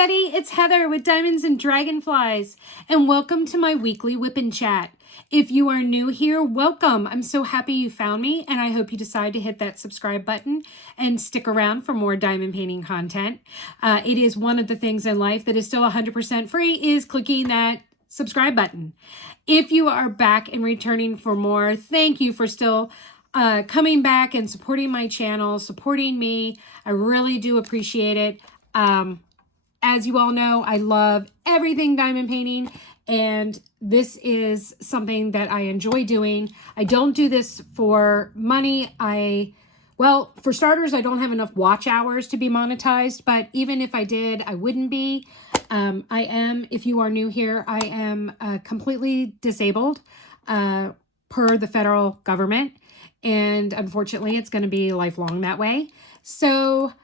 everybody, it's Heather with Diamonds and Dragonflies, and welcome to my weekly WIP Chat. If you are new here, welcome. I'm so happy you found me, and I hope you decide to hit that subscribe button and stick around for more diamond painting content. It is one of the things in life that is still 100% free, is clicking that subscribe button. If you are back and returning for more, thank you for still coming back and supporting my channel, supporting me. I really do appreciate it. As you all know, I love everything diamond painting, and this is something that I enjoy doing. I don't do this for money. Well, for starters, I don't have enough watch hours to be monetized, but even if I did, I wouldn't be. I am, if you are new here, I am completely disabled per the federal government, and unfortunately, it's going to be lifelong that way. So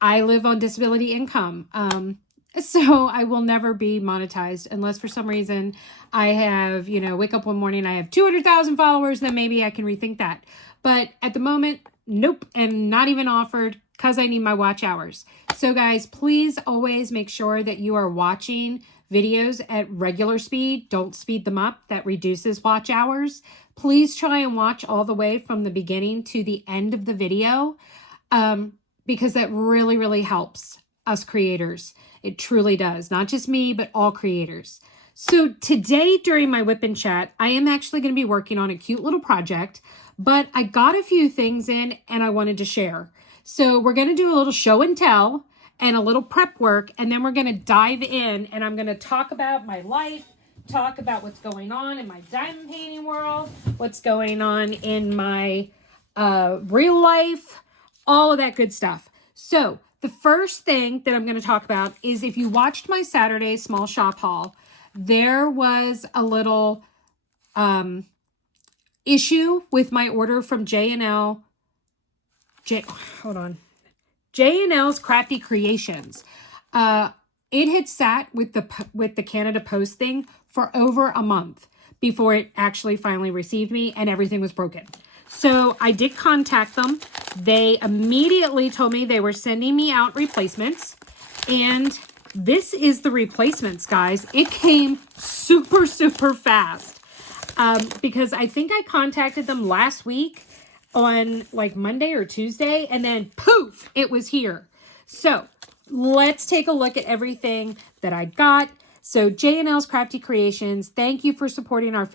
I live on disability income. So I will never be monetized unless for some reason I have, wake up one morning, I have 200,000 followers, then maybe I can rethink that. But at the moment, nope, and not even offered because I need my watch hours. So guys, please always make sure that you are watching videos at regular speed. Don't speed them up. That reduces watch hours. Please try and watch all the way from the beginning to the end of the video. Because that really, really helps us creators. It truly does. Not just me, but all creators. So today during my WIP Chat, I am actually going to be working on a cute little project, but I got a few things in and I wanted to share. So we're going to do a little show and tell and a little prep work, and then we're going to dive in and I'm going to talk about my life, talk about what's going on in my diamond painting world, what's going on in my real life, all of that good stuff. So the first thing that I'm going to talk about is, if you watched my Saturday small shop haul, there was a little issue with my order from J&L's Crafty Creations. It had sat with the Canada Post thing for over a month before it actually finally received me, and everything was broken. So I did contact them. They immediately told me they were sending me out replacements. And this is the replacements, guys. It came super, super fast. Because I think I contacted them last week on like Monday or Tuesday. And then poof, it was here. So let's take a look at everything that I got. So J&L's Crafty Creations, thank you for supporting our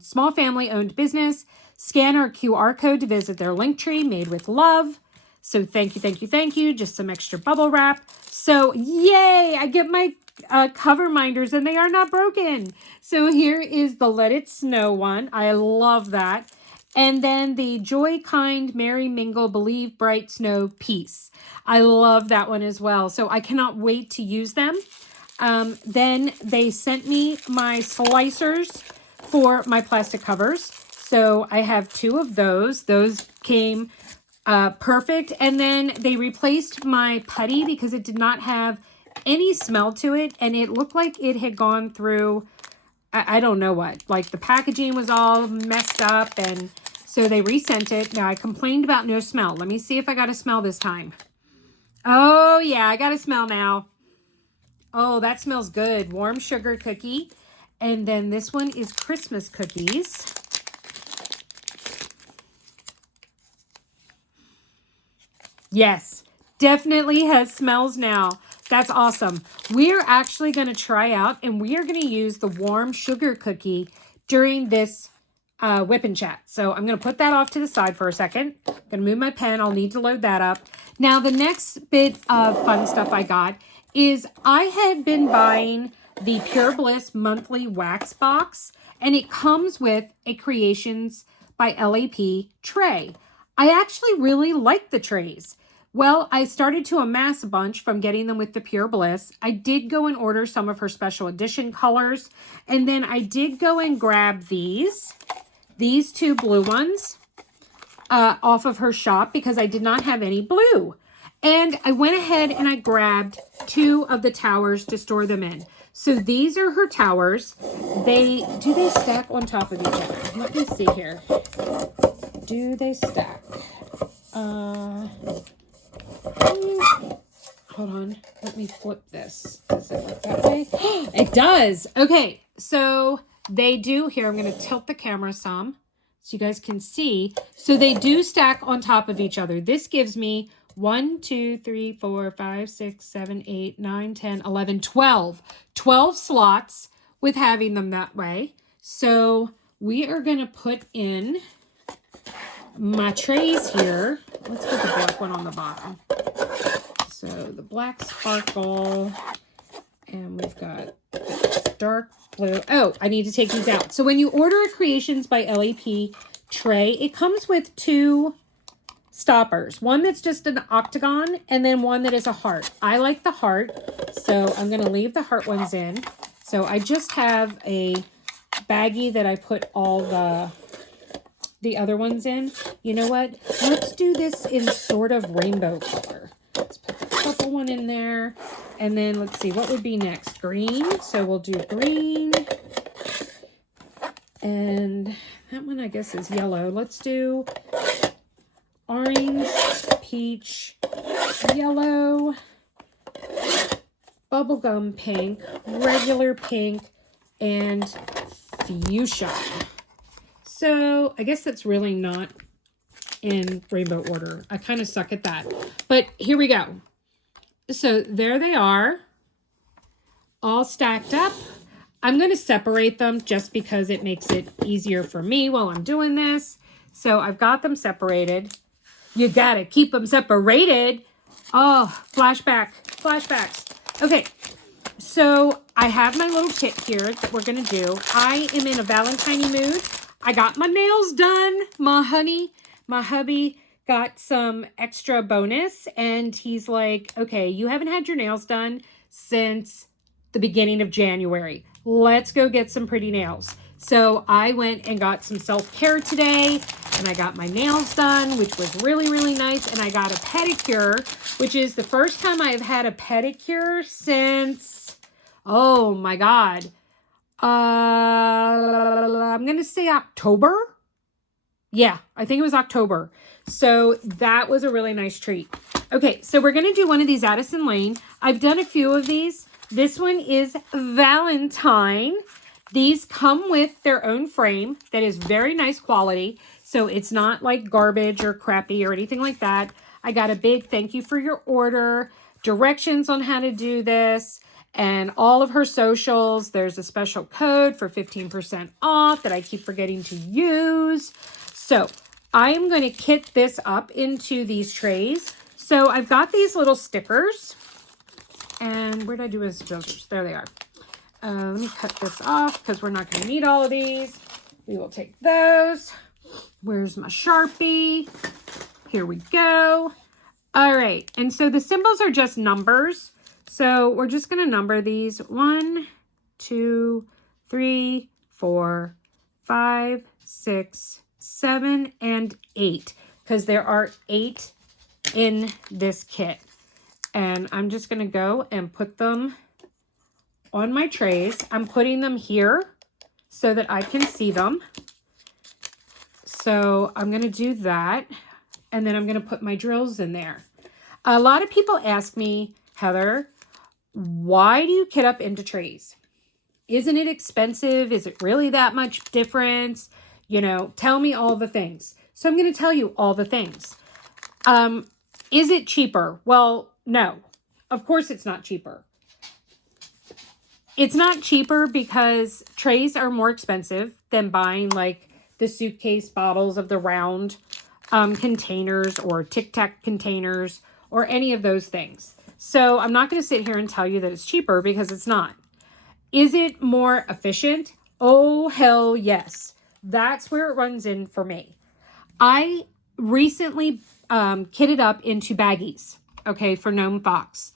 small family-owned business. Scan our QR code to visit their link tree, made with love. So thank you, thank you, thank you. Just some extra bubble wrap. So yay, I get my cover minders and they are not broken. So here is the Let It Snow one. I love that. And then the Joy Kind, Merry Mingle, Believe Bright Snow Peace. I love that one as well. So I cannot wait to use them. Then they sent me my slicers for my plastic covers. So I have 2 of those. Those came perfect. And then they replaced my putty because it did not have any smell to it. And it looked like it had gone through, I don't know what. Like the packaging was all messed up. And so they resent it. Now I complained about no smell. Let me see if I got a smell this time. Oh yeah, I got a smell now. Oh, that smells good. Warm sugar cookie. And then this one is Christmas cookies. Yes, definitely has smells now. That's awesome. We're actually going to try out, and we are going to use the warm sugar cookie during this WIP Chat. So I'm going to put that off to the side for a second. I'm going to move my pen. I'll need to load that up. Now, the next bit of fun stuff I got is I had been buying the Pure Bliss monthly wax box, and it comes with a Creations by LAP tray. I actually really like the trays. Well, I started to amass a bunch from getting them with the Pure Bliss. I did go and order some of her special edition colors. And then I did go and grab these 2 blue ones off of her shop because I did not have any blue. And I went ahead and I grabbed 2 of the towers to store them in. So these are her towers. Do they stack on top of each other? Let me see here. Do they stack? hold on. Let me flip this. Does it work that way? It does. Okay. So they do here. I'm going to tilt the camera some so you guys can see. So they do stack on top of each other. This gives me 1, 2, 3, 4, 5, 6, 7, 8, 9, 10, 11, 12. 12 slots with having them that way. So we are going to put in my trays here. Let's put the black one on the bottom. So the black sparkle, and we've got dark blue. Oh, I need to take these out. So when you order a Creations by LAP tray, it comes with 2 stoppers. One that's just an octagon, and then one that is a heart. I like the heart, so I'm going to leave the heart ones in. So I just have a baggie that I put all the other ones in. You know what? Let's do this in sort of rainbow color. Let's put the purple one in there. And then let's see, what would be next? Green. So we'll do green. And that one, I guess, is yellow. Let's do orange, peach, yellow, bubblegum pink, regular pink, and fuchsia. So I guess that's really not in rainbow order. I kind of suck at that. But here we go. So there they are, all stacked up. I'm going to separate them just because it makes it easier for me while I'm doing this. So I've got them separated. You got to keep them separated. Oh, flashbacks. Okay, so I have my little kit here that we're going to do. I am in a Valentine-y mood. I got my nails done. My hubby got some extra bonus, and he's like, okay, you haven't had your nails done since the beginning of January. Let's go get some pretty nails. So I went and got some self-care today, and I got my nails done, which was really, really nice. And I got a pedicure, which is the first time I've had a pedicure since, oh my God. I'm going to say October. Yeah, I think it was October. So that was a really nice treat. Okay, so we're going to do one of these Addison Lane. I've done a few of these. This one is Valentine. These come with their own frame that is very nice quality. So it's not like garbage or crappy or anything like that. I got a big thank you for your order, directions on how to do this, and all of her socials. There's a special code for 15% off that I keep forgetting to use. So I am going to kit this up into these trays. So I've got these little stickers. And where did I do his filters? There they are. Let me cut this off because we're not going to need all of these. We will take those. Where's my Sharpie? Here we go. All right. And so the symbols are just numbers. So we're just going to number these 1, 2, 3, 4, 5, 6, 7, and 8, because there are 8 in this kit. And I'm just going to go and put them on my trays. I'm putting them here so that I can see them. So I'm going to do that. And then I'm going to put my drills in there. A lot of people ask me, Heather, why do you kit up into trays? Isn't it expensive? Is it really that much difference? You know, tell me all the things. So I'm going to tell you all the things. Is it cheaper? Well, no, of course it's not cheaper. It's not cheaper because trays are more expensive than buying like the suitcase bottles of the round containers or Tic Tac containers or any of those things. So I'm not going to sit here and tell you that it's cheaper because it's not. Is it more efficient? Oh, hell yes. That's where it runs in for me. I recently kitted up into baggies, okay, for Gnome Fox.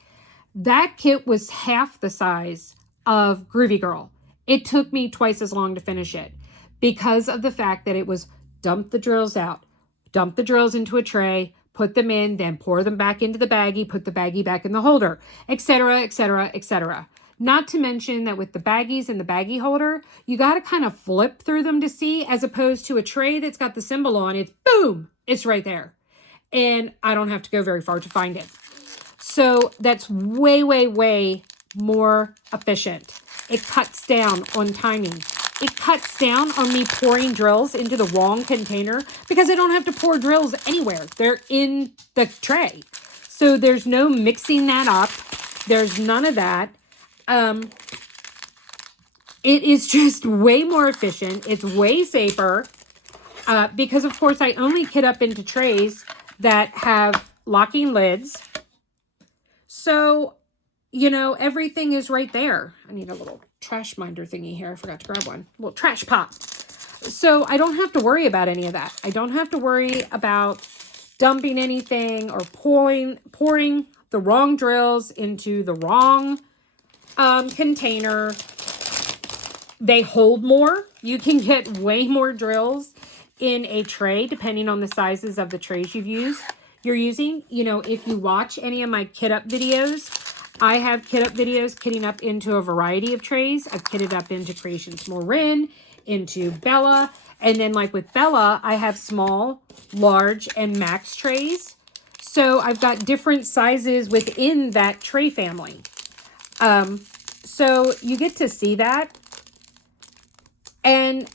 That kit was half the size of Groovy Girl. It took me twice as long to finish it because of the fact that it was dump the drills out, dump the drills into a tray, put them in, then pour them back into the baggie, put the baggie back in the holder, etc., etc., etc. Not to mention that with the baggies and the baggie holder, you got to kind of flip through them to see, as opposed to a tray that's got the symbol on it. Boom, it's right there. And I don't have to go very far to find it. So that's way, way, way more efficient. It cuts down on timing. It cuts down on me pouring drills into the wrong container because I don't have to pour drills anywhere. They're in the tray. So there's no mixing that up. There's none of that. It is just way more efficient. It's way safer because, of course, I only kit up into trays that have locking lids. So, you know, everything is right there. I need a little trash minder thingy here. I forgot to grab one. A little trash pot. So I don't have to worry about any of that. I don't have to worry about dumping anything or pouring the wrong drills into the wrong container. They hold more. You can get way more drills in a tray depending on the sizes of the trays you're using. You know, if you watch any of my kit up videos, I have kit up videos kitting up into a variety of trays. I've kitted up into Créations Morin, into Bella, and then like with Bella, I have small, large, and max trays. So I've got different sizes within that tray family. So you get to see that. And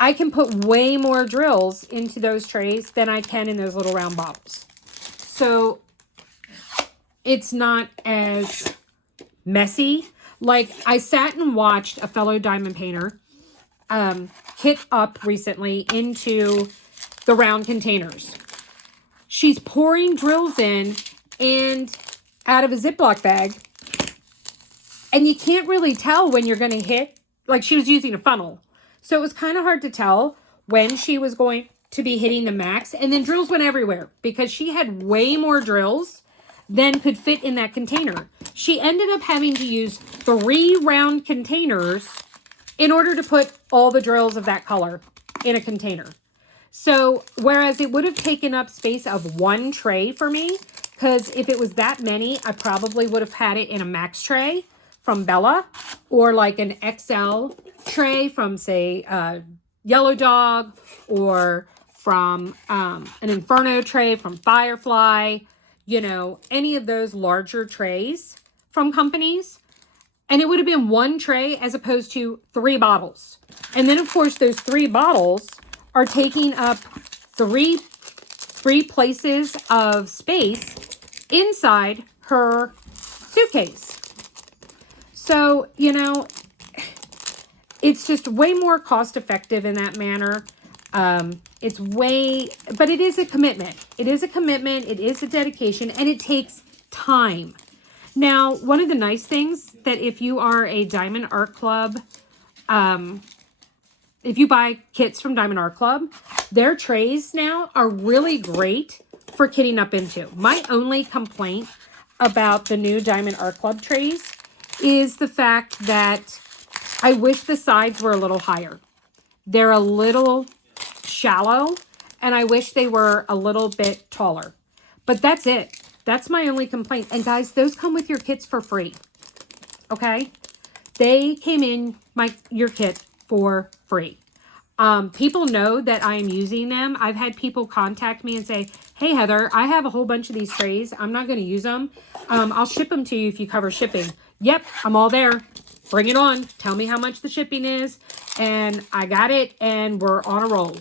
I can put way more drills into those trays than I can in those little round bottles. So it's not as messy. Like I sat and watched a fellow diamond painter kit up recently into the round containers. She's pouring drills in and out of a Ziploc bag. And you can't really tell when you're going to hit, like she was using a funnel. So it was kind of hard to tell when she was going to be hitting the max. And then drills went everywhere because she had way more drills than could fit in that container. She ended up having to use 3 round containers in order to put all the drills of that color in a container. So whereas it would have taken up space of 1 tray for me, because if it was that many, I probably would have had it in a max tray from Bella or like an XL tray from, say, Yellow Dog, or from an Inferno tray from Firefly, you know, any of those larger trays from companies. And it would have been 1 tray as opposed to 3 bottles. And then, of course, those 3 bottles are taking up three places of space inside her suitcase. So, you know, it's just way more cost effective in that manner. But it is a commitment. It is a commitment. It is a dedication, and it takes time. Now, one of the nice things that if you are a Diamond Art Club, if you buy kits from Diamond Art Club, their trays now are really great for kitting up into. My only complaint about the new Diamond Art Club trays is the fact that I wish the sides were a little higher. They're a little shallow, and I wish they were a little bit taller. But that's it. That's my only complaint. And guys, those come with your kits for free. Okay? They came in your kit for free. People know that I am using them. I've had people contact me and say, hey, Heather, I have a whole bunch of these trays. I'm not going to use them. I'll ship them to you if you cover shipping. Yep, I'm all there. Bring it on. Tell me how much the shipping is. And I got it, and we're on a roll.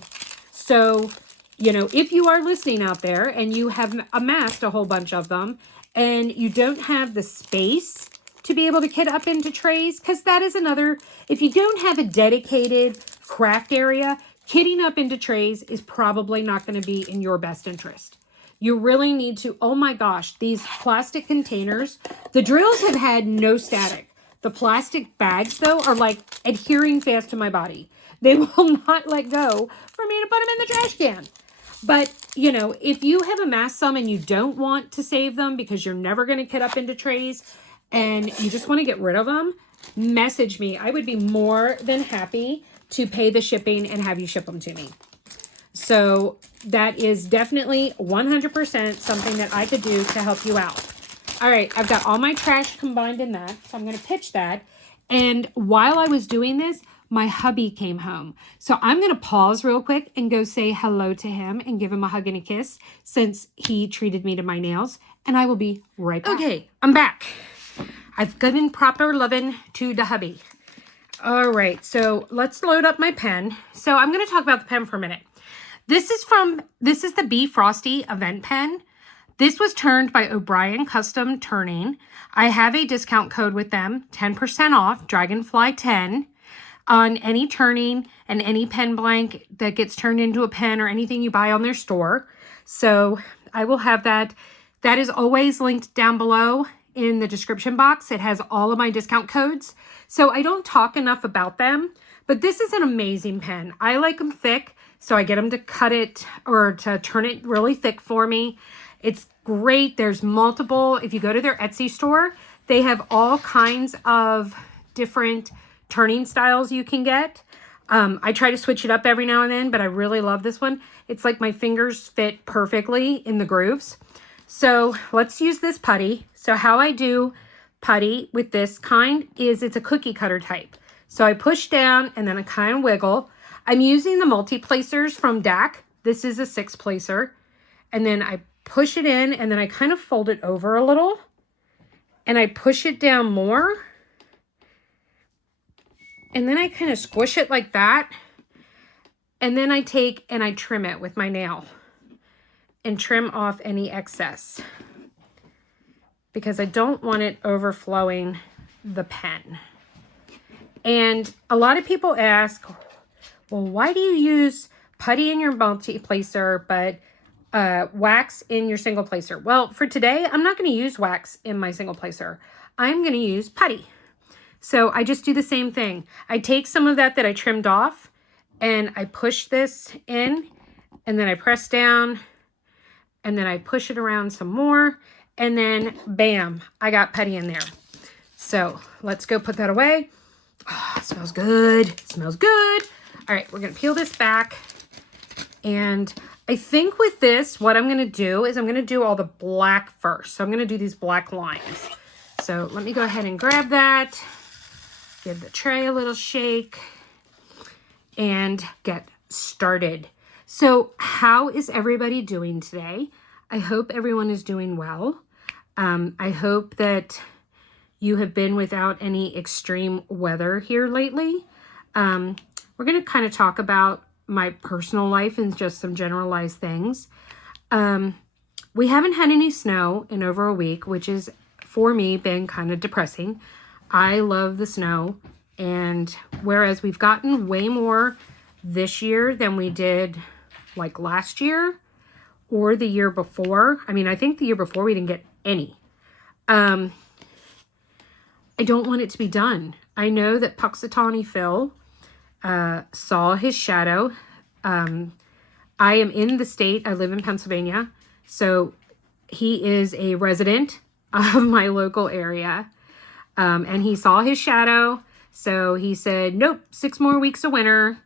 So, you know, if you are listening out there and you have amassed a whole bunch of them and you don't have the space to be able to kit up into trays, because that is another, if you don't have a dedicated craft area, kitting up into trays is probably not going to be in your best interest. You really need to, oh my gosh, these plastic containers, the drills have had no static. The plastic bags, though, are like adhering fast to my body. They will not let go for me to put them in the trash can. But, you know, if you have amassed some and you don't want to save them because you're never going to kit up into trays and you just want to get rid of them, message me. I would be more than happy to pay the shipping and have you ship them to me. So that is definitely 100% something that I could do to help you out. All right, I've got all my trash combined in that, so I'm going to pitch that. And while I was doing this, my hubby came home. So I'm going to pause real quick and go say hello to him and give him a hug and a kiss since he treated me to my nails. And I will be right back. Okay, I'm back. I've given proper loving to the hubby. All right, so let's load up my pen. So I'm going to talk about the pen for a minute. This is the Be Frosty event pen. This was turned by Obrien Custom Turning. I have a discount code with them, 10% off, Dragonfly 10, on any turning and any pen blank that gets turned into a pen or anything you buy on their store. So I will have that. That is always linked down below in the description box. It has all of my discount codes. So I don't talk enough about them, but this is an amazing pen. I like them thick, so I get them to cut it or to turn it really thick for me. It's great. There's multiple. If you go to their Etsy store, they have all kinds of different turning styles you can get. I try to switch it up every now and then, but I really love this one. It's like my fingers fit perfectly in the grooves. So let's use this putty. So how I do putty with this kind is it's a cookie cutter type. So I push down and then I kind of wiggle. I'm using the multi-placers from DAC. This is a 6-placer. And then I push it in and then I kind of fold it over a little. And I push it down more. And then I kind of squish it like that. And then I take and I trim it with my nail. And trim off any excess. Because I don't want it overflowing the pen. And a lot of people ask, well, why do you use putty in your multi-placer, but wax in your single placer? Well, for today, I'm not going to use wax in my single placer. I'm going to use putty. So I just do the same thing. I take some of that I trimmed off and I push this in and then I press down and then I push it around some more and then bam, I got putty in there. So let's go put that away. Oh, it smells good. It smells good. All right, we're going to peel this back. And I think with this, what I'm going to do is I'm going to do all the black first. So I'm going to do these black lines. So let me go ahead and grab that. Give the tray a little shake. And get started. So how is everybody doing today? I hope everyone is doing well. I hope that you have been without any extreme weather here lately. We're going to kind of talk about my personal life and just some generalized things. We haven't had any snow in over a week, which is, for me, been kind of depressing. I love the snow, and whereas we've gotten way more this year than we did like last year or the year before. I mean, I think the year before we didn't get any. I don't want it to be done. I know that Puxatawny Phil saw his shadow. I am in the state. I live in Pennsylvania. So he is a resident of my local area. And he saw his shadow. So he said, nope, 6 more weeks of winter.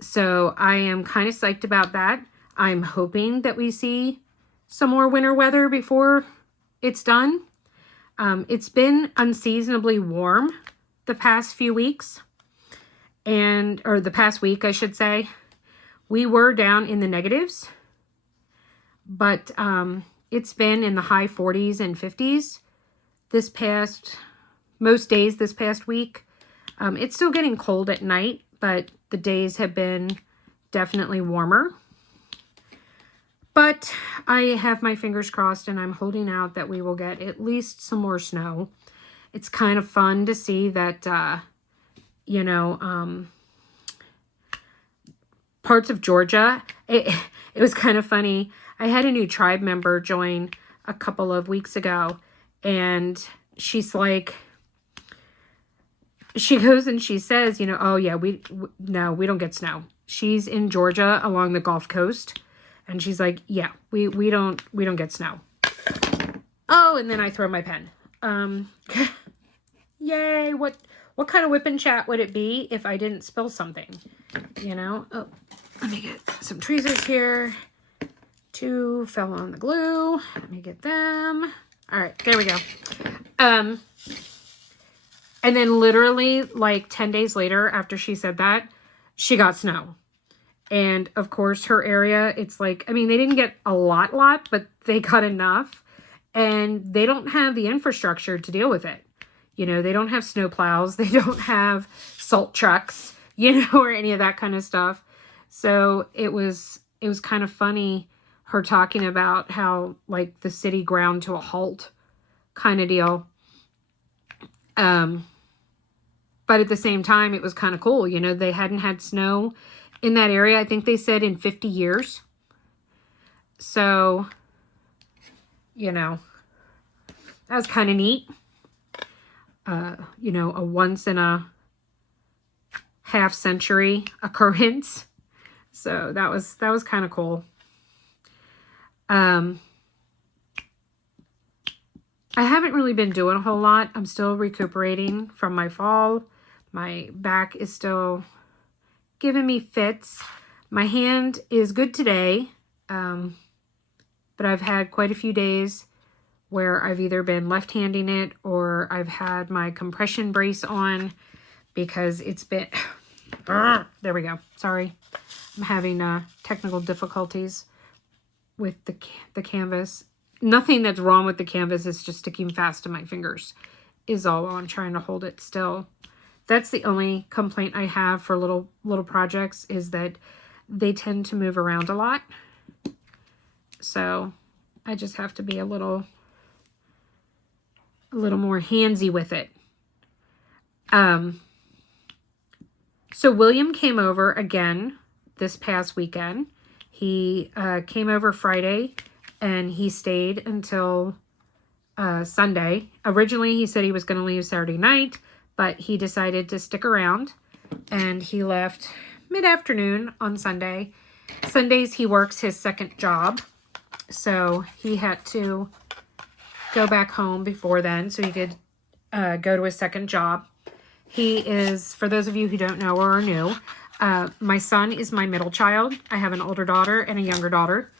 So I am kind of psyched about that. I'm hoping that we see some more winter weather before it's done. It's been unseasonably warm the past few weeks. Or the past week, I should say. We were down in the negatives. But it's been in the high 40s and 50s most days this past week. It's still getting cold at night, but the days have been definitely warmer. But I have my fingers crossed and I'm holding out that we will get at least some more snow. It's kind of fun to see that, parts of Georgia, it was kind of funny. I had a new tribe member join a couple of weeks ago, and she's like, she goes and she says, oh yeah, we don't get snow. She's in Georgia along the Gulf Coast. And she's like, yeah, we don't get snow. Oh, and then I throw my pen. Yay, what kind of whip and chat would it be if I didn't spill something? Oh, let me get some tweezers here. 2 fell on the glue. Let me get them. All right, there we go. And then literally like 10 days later after she said that, she got snow. And of course her area, it's like, I mean, they didn't get a lot, but they got enough. And they don't have the infrastructure to deal with it. You know, they don't have snow plows. They don't have salt trucks, you know, or any of that kind of stuff. So it was kind of funny, her talking about how like the city ground to a halt kind of deal. But at the same time, it was kind of cool. You know, they hadn't had snow in that area. I think they said in 50 years. So, you know, that was kind of neat. You know, a once in a half century occurrence. So that was kind of cool. I haven't really been doing a whole lot. I'm still recuperating from my fall. My back is still giving me fits. My hand is good today. But I've had quite a few days where I've either been left-handing it or I've had my compression brace on because it's been... there we go. Sorry. I'm having technical difficulties with the canvas. Nothing that's wrong with the canvas. It's just sticking fast to my fingers is all while I'm trying to hold it still. That's the only complaint I have for little projects is that they tend to move around a lot. So I just have to be a little more handsy with it. So William came over again this past weekend. He came over Friday and he stayed until Sunday. Originally, he said he was going to leave Saturday night, but he decided to stick around and he left mid-afternoon on Sunday. Sundays, he works his second job. So he had to go back home before then so he could go to his second job. He is, for those of you who don't know or are new, my son is my middle child. I have an older daughter and a younger daughter,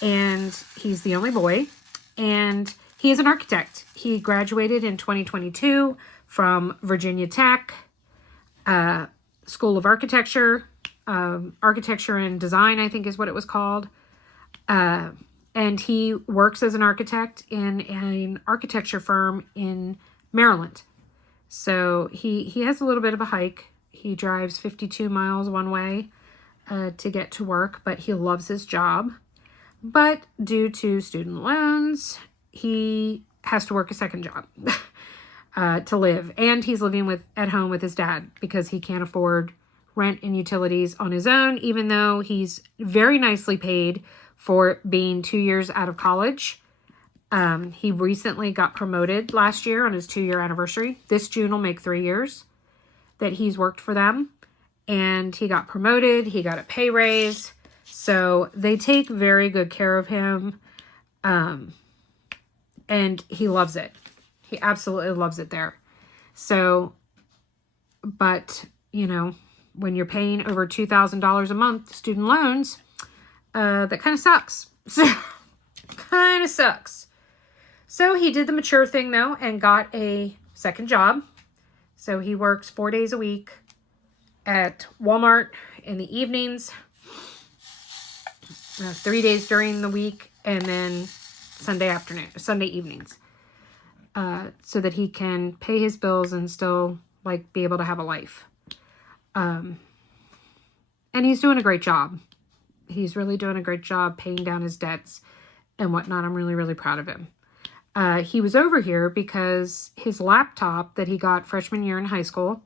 and he's the only boy. And he is an architect. He graduated in 2022 from Virginia Tech School of Architecture, Architecture and Design, I think is what it was called. And he works as an architect in an architecture firm in Maryland. So he has a little bit of a hike. He drives 52 miles one way to get to work, but he loves his job. But due to student loans, he has to work a second job to live. And he's living at home with his dad because he can't afford rent and utilities on his own, even though he's very nicely paid for being 2 years out of college. He recently got promoted last year on his 2-year anniversary. This June will make 3 years that he's worked for them. And he got promoted. He got a pay raise. So they take very good care of him. And he loves it. He absolutely loves it there. So, but, you know, when you're paying over $2,000 a month student loans, that kind of sucks. So, kind of sucks. So he did the mature thing though and got a second job. So he works 4 days a week at Walmart in the evenings, 3 days during the week, and then Sunday evenings, so that he can pay his bills and still like be able to have a life. And he's doing a great job. He's really doing a great job paying down his debts and whatnot. I'm really, really proud of him. He was over here because his laptop that he got freshman year in high school,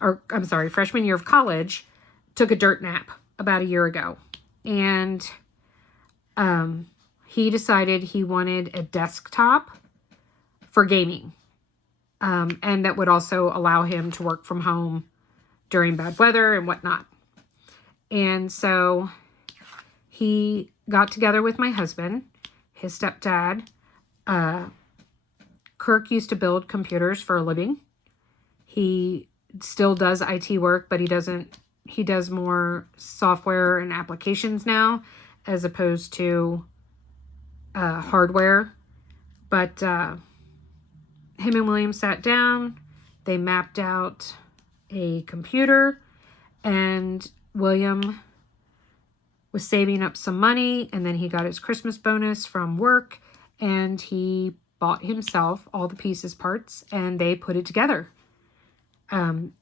or I'm sorry, freshman year of college, took a dirt nap about a year ago. And he decided he wanted a desktop for gaming. And that would also allow him to work from home during bad weather and whatnot. And so he got together with my husband, his stepdad. Kirk used to build computers for a living. He still does IT work, but he does more software and applications now as opposed to hardware. But him and William sat down they mapped out a computer, and William was saving up some money, and then he got his Christmas bonus from work, and he bought himself all the pieces parts, and they put it together.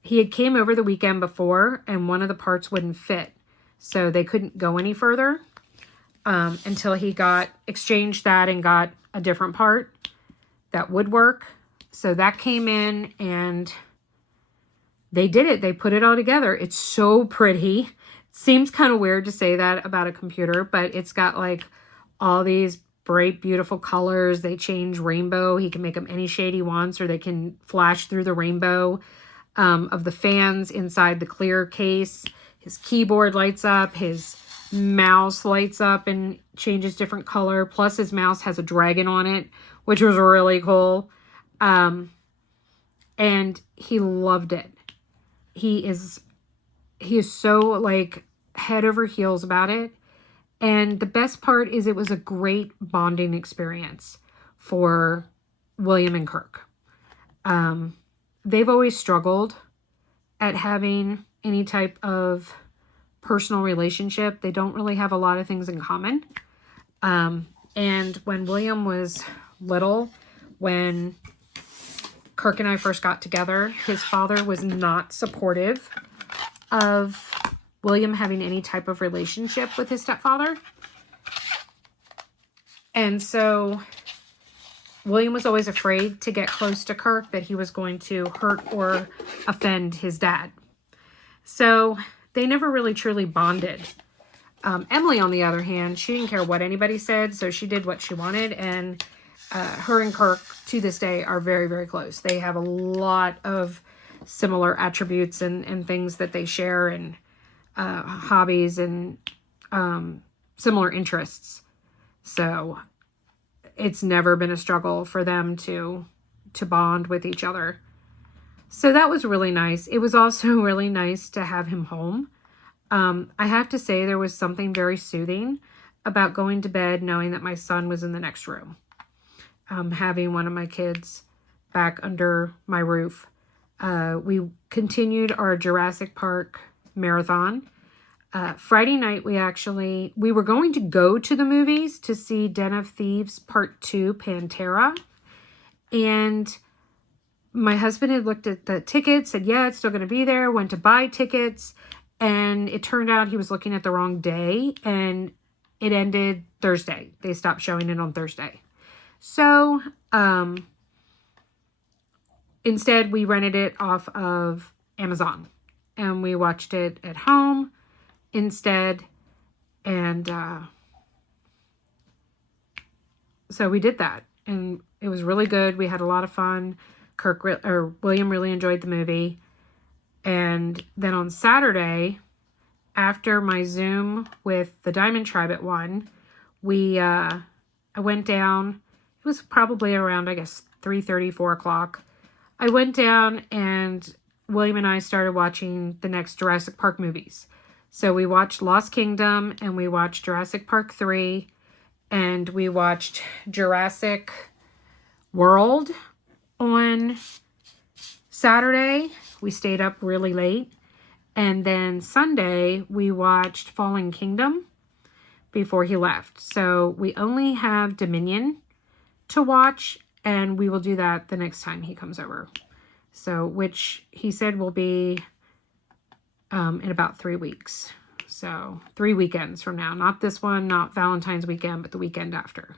He had came over the weekend before, and one of the parts wouldn't fit, so they couldn't go any further until he exchanged that and got a different part that would work. So that came in, and they did it. They put it all together. It's so pretty. Seems kind of weird to say that about a computer, but it's got like all these bright, beautiful colors. They change rainbow. He can make them any shade he wants, or they can flash through the rainbow of the fans inside the clear case. His keyboard lights up. His mouse lights up and changes different color. Plus his mouse has a dragon on it, which was really cool. And he loved it. He is so like head over heels about it. And the best part is it was a great bonding experience for William and Kirk. They've always struggled at having any type of personal relationship. They don't really have a lot of things in common. And when William was little, when Kirk and I first got together, his father was not supportive of William having any type of relationship with his stepfather. And so William was always afraid to get close to Kirk, that he was going to hurt or offend his dad. So they never really truly bonded. Emily, on the other hand, she didn't care what anybody said, so she did what she wanted, and her and Kirk to this day are very, very close. They have a lot of similar attributes and things that they share, and hobbies and similar interests. So it's never been a struggle for them to bond with each other. So that was really nice. It was also really nice to have him home. I have to say there was something very soothing about going to bed knowing that my son was in the next room. Having one of my kids back under my roof. We continued our Jurassic Park marathon. Friday night, we were going to go to the movies to see Den of Thieves Part 2 Pantera. And my husband had looked at the tickets, said, yeah, it's still going to be there, went to buy tickets. And it turned out he was looking at the wrong day, and it ended Thursday. They stopped showing it on Thursday. So, instead, we rented it off of Amazon, and we watched it at home instead. And so we did that, and it was really good. We had a lot of fun. William really enjoyed the movie. And then on Saturday, after my Zoom with the Diamond Tribe at 1, I went down. It was probably around, I guess, 3:30, 4 o'clock. I went down, and William and I started watching the next Jurassic Park movies. So we watched Lost Kingdom, and we watched Jurassic Park 3, and we watched Jurassic World on Saturday. We stayed up really late. And then Sunday, we watched Fallen Kingdom before he left. So we only have Dominion to watch, and we will do that the next time he comes over. So, which he said will be in about 3 weeks. So 3 weekends from now. Not this one, not Valentine's weekend, but the weekend after,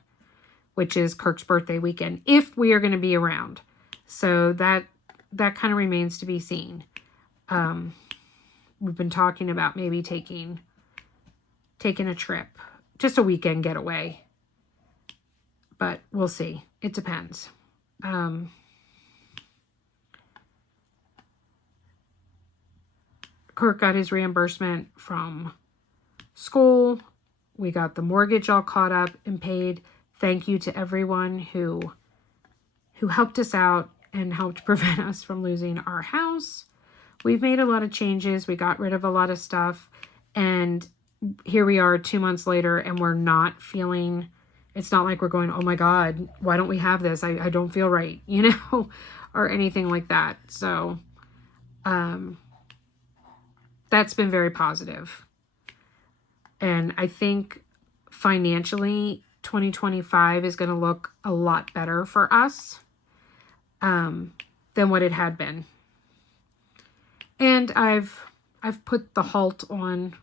which is Kirk's birthday weekend, if we are going to be around. So that kind of remains to be seen. We've been talking about maybe taking a trip, just a weekend getaway, but we'll see. It depends. Kirk got his reimbursement from school. We got the mortgage all caught up and paid. Thank you to everyone who helped us out and helped prevent us from losing our house. We've made a lot of changes. We got rid of a lot of stuff. And here we are 2 months later, and we're not feeling, it's not like we're going, oh my God, why don't we have this? I don't feel right. You know, or anything like that. So that's been very positive. And I think financially 2025 is going to look a lot better for us than what it had been. And I've put the halt on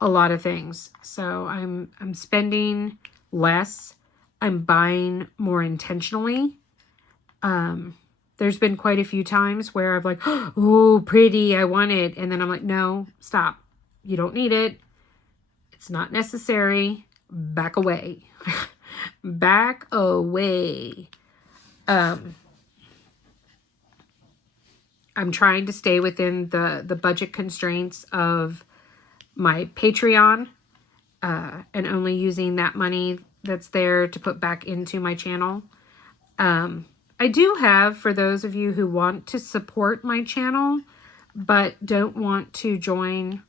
a lot of things. So I'm spending less. I'm buying more intentionally. There's been quite a few times where I've like, oh, pretty, I want it. And then I'm like, no, stop. You don't need it. It's not necessary. Back away. Back away. I'm trying to stay within the budget constraints of my Patreon and only using that money that's there to put back into my channel. I do have, for those of you who want to support my channel but don't want to join,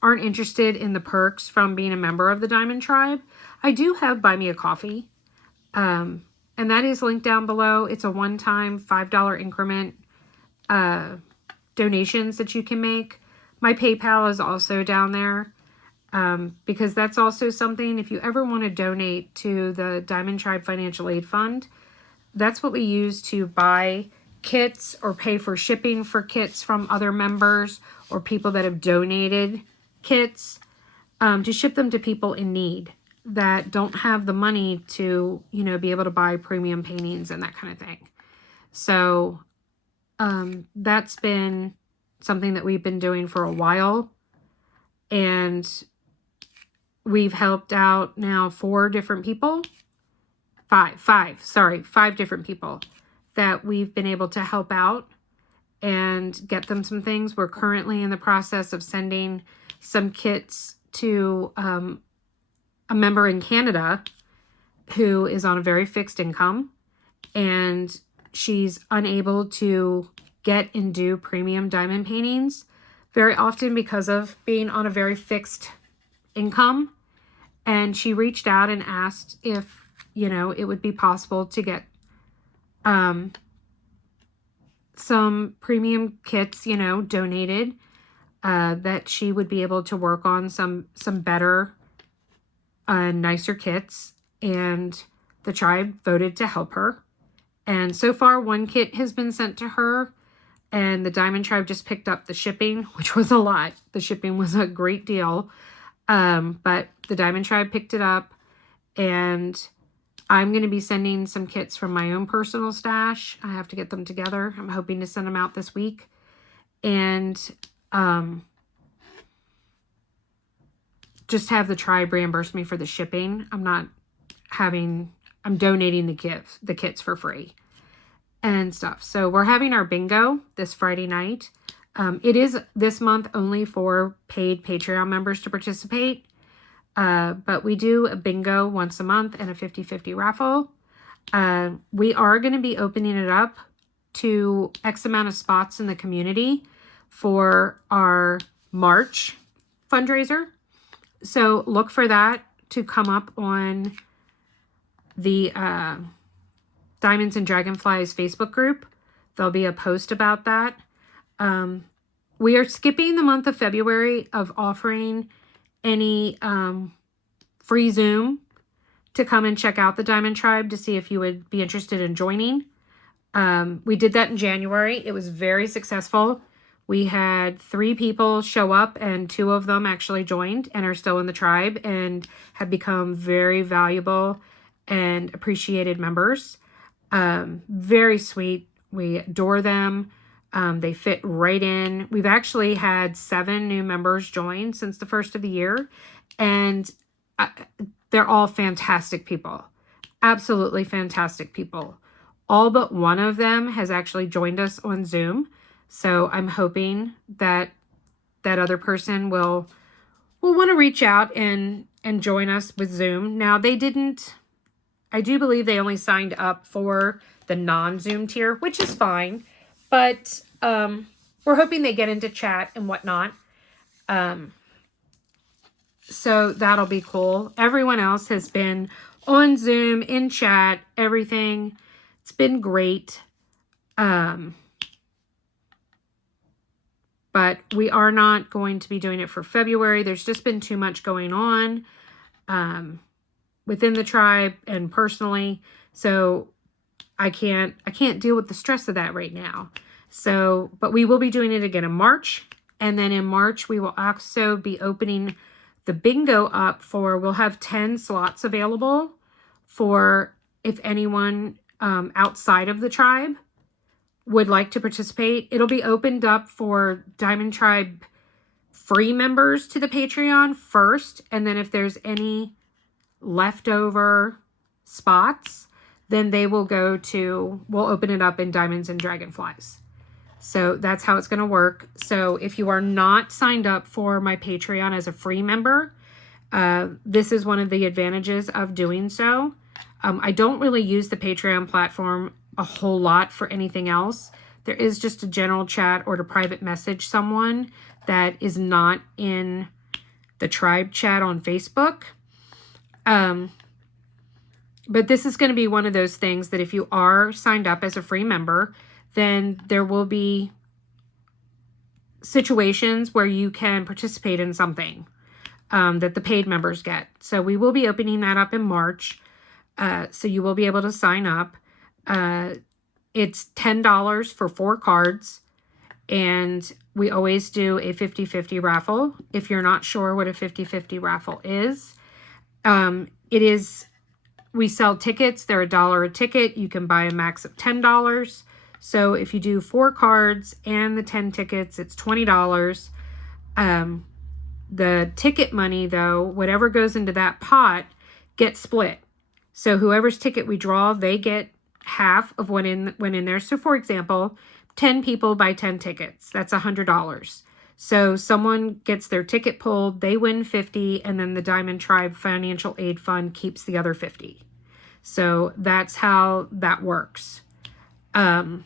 aren't interested in the perks from being a member of the Diamond Tribe, I do have Buy Me a Coffee. And that is linked down below. It's a one-time $5 increment donations that you can make. My PayPal is also down there because that's also something, if you ever want to donate to the Diamond Tribe Financial Aid Fund, that's what we use to buy kits or pay for shipping for kits from other members or people that have donated kits to ship them to people in need that don't have the money to, you know, be able to buy premium paintings and that kind of thing. So that's been something that we've been doing for a while, and we've helped out now 5 different people that we've been able to help out and get them some things. We're currently in the process of sending some kits to a member in Canada who is on a very fixed income, and she's unable to get and do premium diamond paintings very often because of being on a very fixed income. And she reached out and asked if, you know, it would be possible to get some premium kits, you know, donated, that she would be able to work on some better, nicer kits. And the tribe voted to help her. And so far, 1 kit has been sent to her, and the Diamond Tribe just picked up the shipping, which was a lot. The shipping was a great deal. But the Diamond Tribe picked it up, and I'm going to be sending some kits from my own personal stash. I have to get them together. I'm hoping to send them out this week. And just have the tribe reimburse me for the shipping. I'm donating the kits for free and stuff. So we're having our bingo this Friday night. It is this month only for paid Patreon members to participate. But we do a bingo once a month and a 50-50 raffle. We are going to be opening it up to X amount of spots in the community for our March fundraiser. So look for that to come up on the Diamonds and Dragonflies Facebook group. There'll be a post about that. We are skipping the month of February of offering any free Zoom to come and check out the Diamond Tribe to see if you would be interested in joining. We did that in January. It was very successful. We had 3 people show up, and 2 of them actually joined and are still in the tribe and have become very valuable and appreciated members. Very sweet. We adore them. They fit right in. We've actually had 7 new members join since the first of the year, and they're all fantastic people. Absolutely fantastic people. All but one of them has actually joined us on Zoom. So I'm hoping that that other person will want to reach out and join us with Zoom. Now, they didn't, I do believe they only signed up for the non-Zoom tier, which is fine. But we're hoping they get into chat and whatnot. So that'll be cool. Everyone else has been on Zoom, in chat, everything. It's been great. But we are not going to be doing it for February. There's just been too much going on within the tribe and personally. So I can't deal with the stress of that right now. So, but we will be doing it again in March. And then in March, we will also be opening the bingo up for, we'll have 10 slots available for if anyone outside of the tribe would like to participate. It'll be opened up for Diamond Tribe free members to the Patreon first. And then if there's any leftover spots, then they will go to, we'll open it up in Diamonds and Dragonflies. So that's how it's going to work. So if you are not signed up for my Patreon as a free member, this is one of the advantages of doing so. I don't really use the Patreon platform a whole lot for anything else. There is just a general chat or to private message someone that is not in the tribe chat on Facebook. But this is going to be one of those things that if you are signed up as a free member, then there will be situations where you can participate in something that the paid members get. So we will be opening that up in March. So you will be able to sign up. It's $10 for 4 cards. And we always do a 50-50 raffle. If you're not sure what a 50-50 raffle is, we sell tickets. They're $1 a ticket. You can buy a max of $10. So if you do 4 cards and the 10 tickets, it's $20. The ticket money, though, whatever goes into that pot gets split. So whoever's ticket we draw, they get half of what went in there. So for example, 10 people buy 10 tickets. That's $100. So someone gets their ticket pulled, they win 50, and then the Diamond Tribe Financial Aid Fund keeps the other 50. So that's how that works. For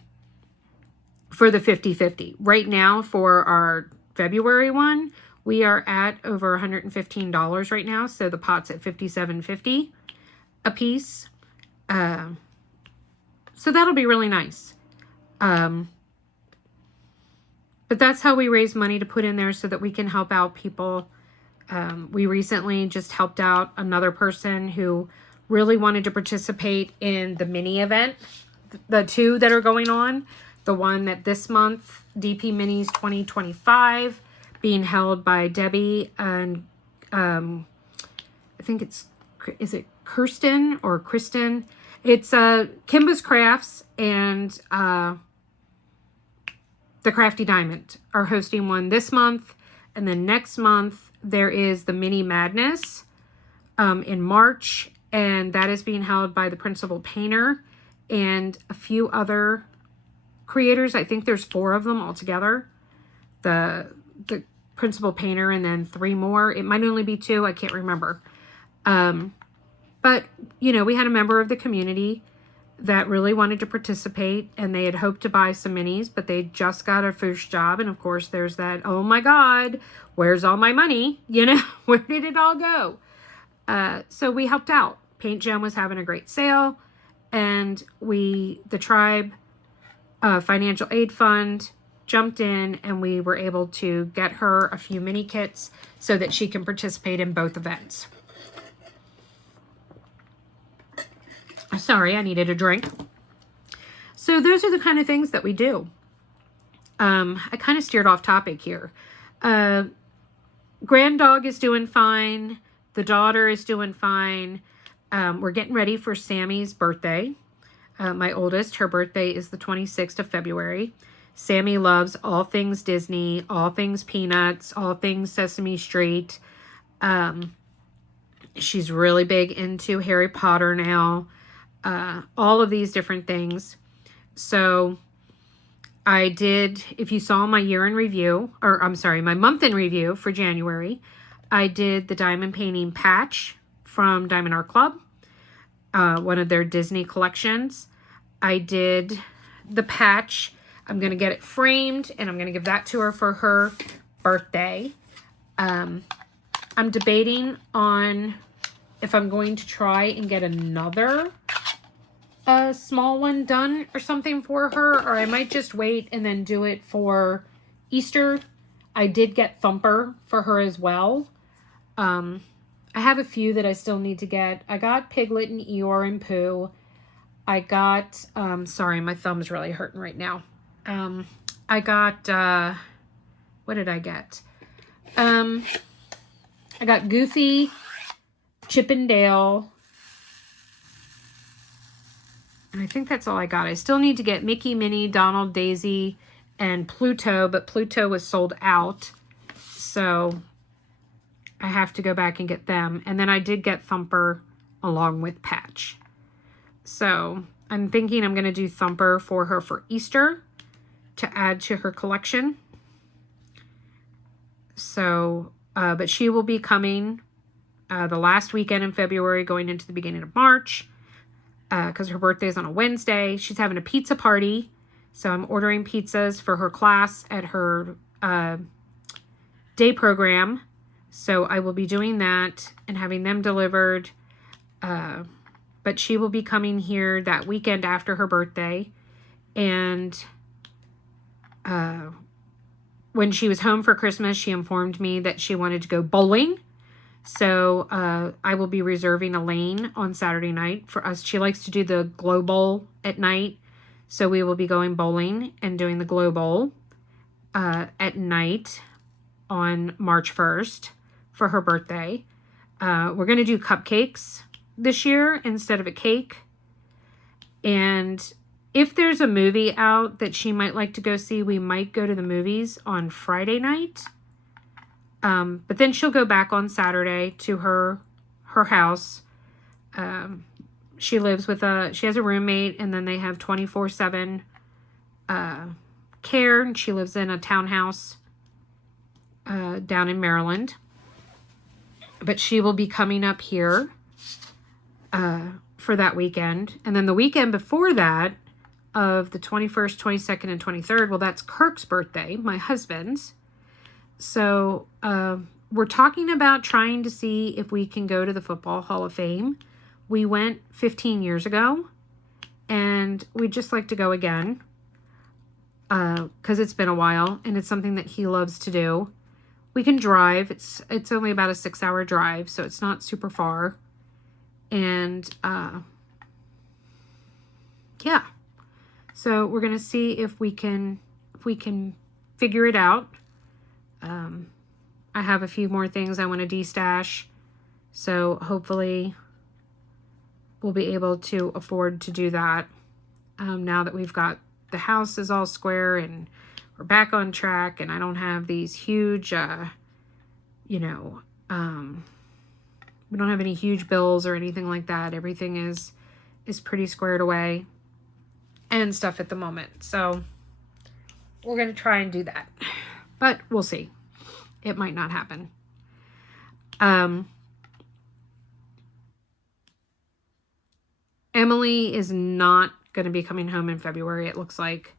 the 50-50. Right now for our February one, we are at over $115 right now. So the pot's at $57.50 a piece. So that'll be really nice. But that's how we raise money to put in there so that we can help out people. We recently just helped out another person who really wanted to participate in the mini event, the 2 that are going on. The one that this month, DP Minis 2025, being held by Debbie and I think is it Kirsten or Kristen? It's Kimba's Crafts and the Crafty Diamond are hosting one this month. And then next month, there is the Mini Madness in March. And that is being held by the Principal Painter and a few other creators. I think there's 4 of them altogether. The Principal Painter and then 3 more. It might only be 2. I can't remember. But, you know, we had a member of the community that really wanted to participate, and they had hoped to buy some minis, but they just got a first job. And of course, there's that, oh my God, where's all my money? You know, where did it all go? So we helped out. Paint Gem was having a great sale, and the tribe financial aid fund jumped in, and we were able to get her a few mini kits so that she can participate in both events. Sorry, I needed a drink. So those are the kind of things that we do. I kind of steered off topic here. Granddog is doing fine. The daughter is doing fine. We're getting ready for Sammy's birthday. My oldest, her birthday is the 26th of February. Sammy loves all things Disney, all things Peanuts, all things Sesame Street. She's really big into Harry Potter now. All of these different things. So I did, if you saw my year in review, or I'm sorry, my month in review for January, I did the diamond painting patch from Diamond Art Club, one of their Disney collections. I did the patch. I'm going to get it framed, and I'm going to give that to her for her birthday. I'm debating on if I'm going to try and get another a small one done or something for her, or I might just wait and then do it for Easter. I did get Thumper for her as well. I have a few that I still need to get. I got Piglet and Eeyore and Pooh. I got, sorry, my thumb's really hurting right now. I got, what did I get? I got Goofy, Chip and Dale, and I think that's all I got. I still need to get Mickey, Minnie, Donald, Daisy, and Pluto, but Pluto was sold out, so I have to go back and get them. And then I did get Thumper along with Patch. So I'm thinking I'm going to do Thumper for her for Easter to add to her collection. So, but she will be coming the last weekend in February, going into the beginning of March, because her birthday is on a Wednesday. She's having a pizza party, so I'm ordering pizzas for her class at her day program. So I will be doing that and having them delivered. But she will be coming here that weekend after her birthday. And when she was home for Christmas, she informed me that she wanted to go bowling. So I will be reserving a lane on Saturday night for us. She likes to do the glow bowl at night. So we will be going bowling and doing the glow bowl at night on March 1st for her birthday. We're going to do cupcakes this year instead of a cake. And if there's a movie out that she might like to go see, we might go to the movies on Friday night. But then she'll go back on Saturday to her house. She lives with she has a roommate, and then they have 24/7 care. And she lives in a townhouse down in Maryland. But she will be coming up here for that weekend. And then the weekend before that, of the 21st, 22nd, and 23rd, well, that's Kirk's birthday, my husband's. So we're talking about trying to see if we can go to the Football Hall of Fame. We went 15 years ago, and we'd just like to go again because it's been a while, and it's something that he loves to do. We can drive. It's only about a 6-hour drive, so it's not super far. And yeah. So we're going to see if we can figure it out. I have a few more things I want to destash. So hopefully we'll be able to afford to do that now that we've got the house is all square and we're back on track, and I don't have these huge, we don't have any huge bills or anything like that. Everything is pretty squared away and stuff at the moment. So we're going to try and do that, but we'll see. It might not happen. Emily is not going to be coming home in February. It looks like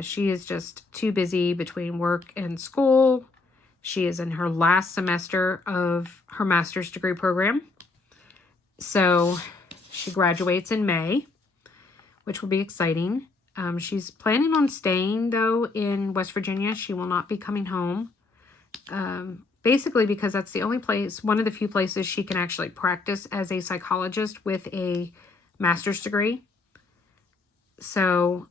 she is just too busy between work and school. She is in her last semester of her master's degree program. So she graduates in May, which will be exciting. She's planning on staying, though, in West Virginia. She will not be coming home. Basically because that's the only place, one of the few places she can actually practice as a psychologist with a master's degree. So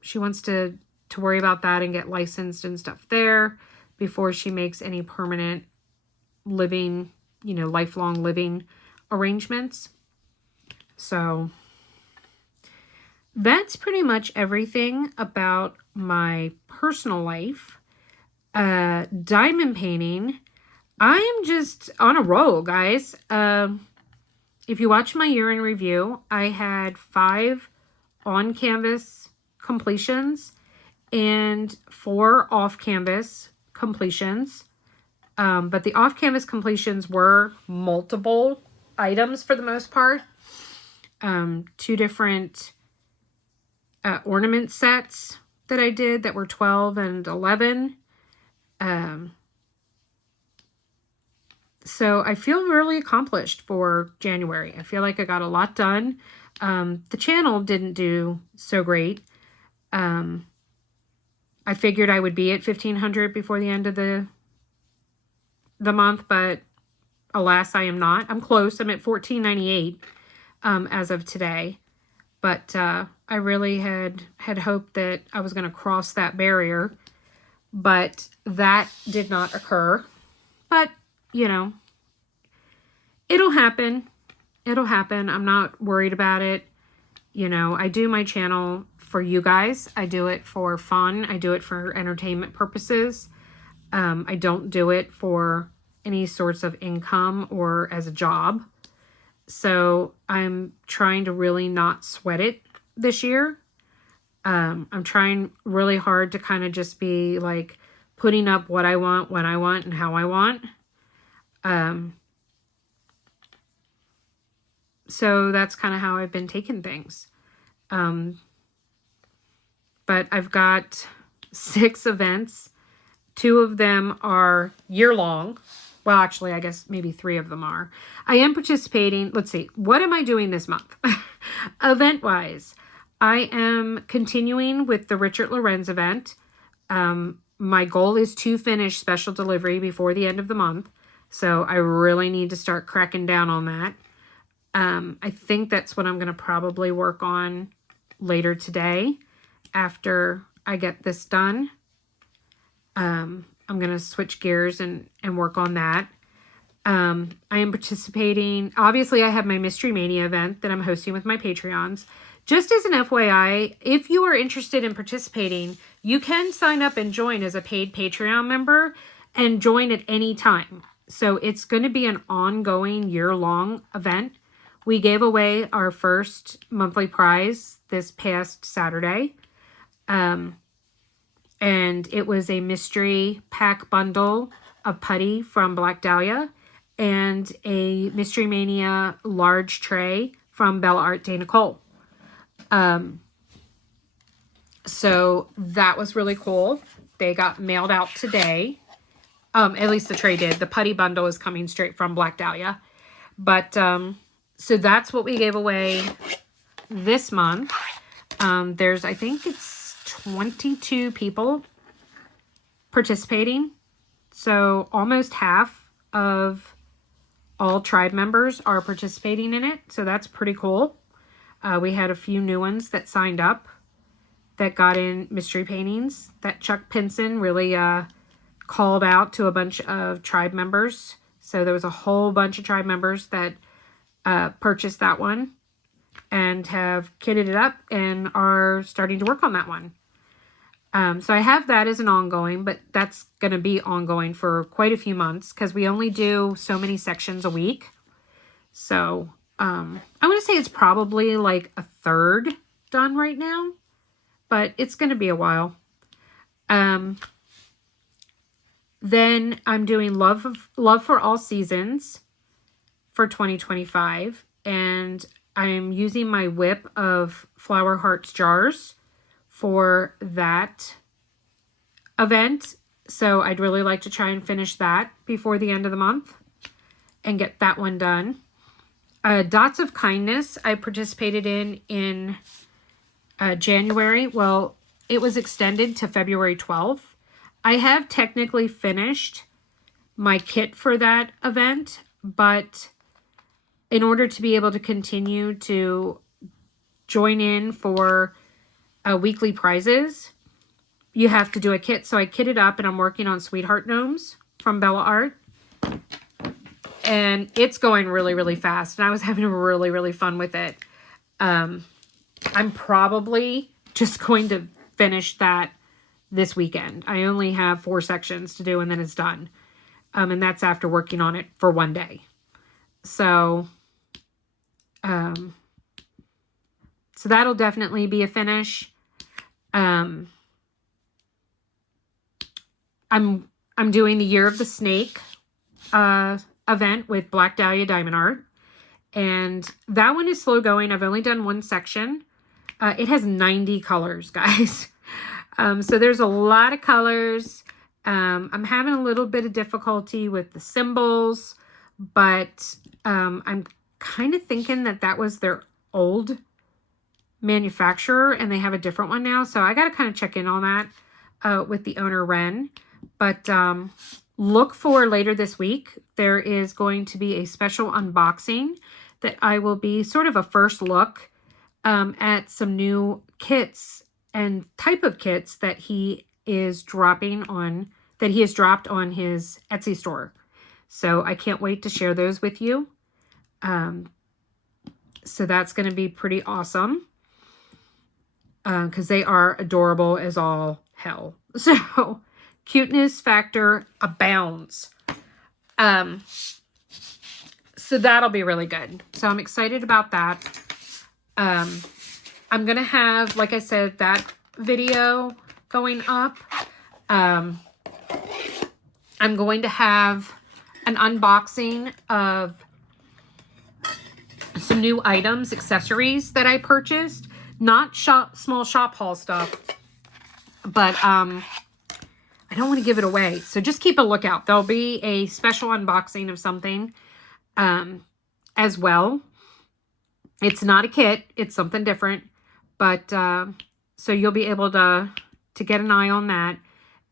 she wants to worry about that and get licensed and stuff there before she makes any permanent living, lifelong living arrangements. So that's pretty much everything about my personal life. Diamond painting, I am just on a roll, guys. If you watch my year in review, I had 5 on-canvas completions and 4 off-canvas completions. But the off-canvas completions were multiple items for the most part. 2 different ornament sets that I did that were 12 and 11. So I feel really accomplished for January. I feel like I got a lot done. The channel didn't do so great. I figured I would be at 1,500 before the end of the month, but alas, I am not. I'm close. I'm at 1,498 as of today. But I really had hoped that I was going to cross that barrier, but that did not occur. But, you know, it'll happen. It'll happen. I'm not worried about it. You know, I do my channel for you guys. I do it for fun. I do it for entertainment purposes. I don't do it for any sorts of income or as a job. So I'm trying to really not sweat it this year. I'm trying really hard to kind of just be like putting up what I want, when I want, and how I want. So that's kind of how I've been taking things. But I've got 6 events. 2 of them are year-long. Well, actually, I guess maybe 3 of them are. I am participating. Let's see. What am I doing this month? Event-wise, I am continuing with the Richard Lorenz event. My goal is to finish special delivery before the end of the month. So I really need to start cracking down on that. I think that's what I'm going to probably work on later today after I get this done. I'm going to switch gears and work on that. I am participating. Obviously, I have my Mystery Mania event that I'm hosting with my Patreons. Just as an FYI, if you are interested in participating, you can sign up and join as a paid Patreon member and join at any time. So it's going to be an ongoing year-long event. We gave away our first monthly prize this past Saturday. And it was a mystery pack bundle of putty from Black Dahlia and a Mystery Mania large tray from Art de Nicole. So that was really cool. They got mailed out today. At least the tray did. The putty bundle is coming straight from Black Dahlia. But, so that's what we gave away this month. There's, I think it's 22 people participating. So almost half of all tribe members are participating in it. So that's pretty cool. We had a few new ones that signed up that got in mystery paintings that Chuck Pinson really called out to a bunch of tribe members. So there was a whole bunch of tribe members that purchased that one and have kitted it up and are starting to work on that one. So I have that as an ongoing, but that's going to be ongoing for quite a few months because we only do so many sections a week. So I want to say it's probably like a third done right now, but it's going to be a while. Then I'm doing Love for All Seasons for 2025, and I'm using my WIP of Flower Hearts jars for that event. So I'd really like to try and finish that before the end of the month and get that one done. Dots of Kindness I participated in January. Well, it was extended to February 12th. I have technically finished my kit for that event, but in order to be able to continue to join in for weekly prizes, you have to do a kit. So I kitted up and I'm working on Sweetheart Gnomes from Bella Art. And it's going really, really fast. And I was having really, really fun with it. I'm probably just going to finish that this weekend. I only have 4 sections to do and then it's done. And that's after working on it for 1 day. So, so that'll definitely be a finish. I'm doing the Year of the Snake event with Black Dahlia Diamond Art. And that one is slow going. I've only done 1 section. It has 90 colors, guys. So there's a lot of colors. I'm having a little bit of difficulty with the symbols, but I'm kind of thinking that was their old manufacturer, and they have a different one now. So I got to kind of check in on that with the owner, Ren. But look for later this week. There is going to be a special unboxing that I will be sort of a first look at some new kits and type of kits that he is dropping on, that he has dropped on his Etsy store. So I can't wait to share those with you. So that's going to be pretty awesome. Because they are adorable as all hell. So cuteness factor abounds. So that'll be really good. So I'm excited about that. I'm going to have, like I said, that video going up. I'm going to have an unboxing of some new items, accessories that I purchased. Not small shop haul stuff, but I don't want to give it away. So just keep a lookout. There'll be a special unboxing of something as well. It's not a kit. It's something different. But so you'll be able to get an eye on that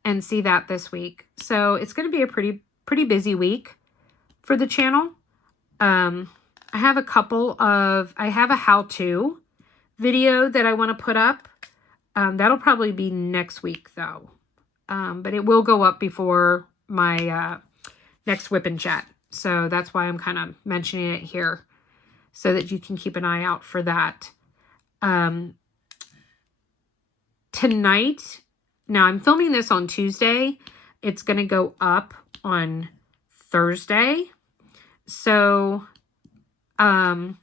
and see that this week. So it's going to be a pretty busy week for the channel. I have I have a how-to video that I want to put up. That'll probably be next week though. But it will go up before my next WIP chat. So that's why I'm kind of mentioning it here so that you can keep an eye out for that. Tonight, now I'm filming this on Tuesday. It's going to go up on Thursday. So, on